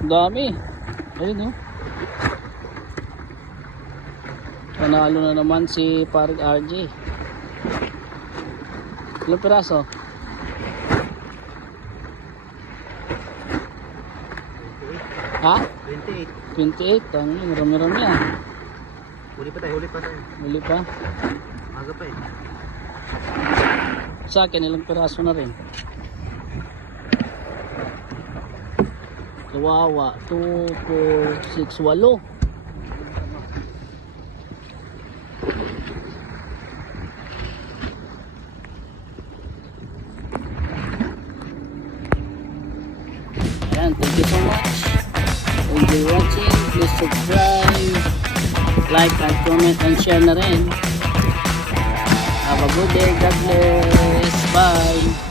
Dami. Ayun, oh. Panalo na naman si Parag RJ. Ilang piraso? Ha? 28. 28. Ang marami-rami ah. Huli pa tayo. Huli pa. Aga pa eh. Sa akin, ilang piraso na rin. Kawawa. 2, 4, 6, 8. Ayan, thank you so much. Enjoy watching. Please subscribe, like, and comment, and share na rin. Have a good day. God bless. Bye.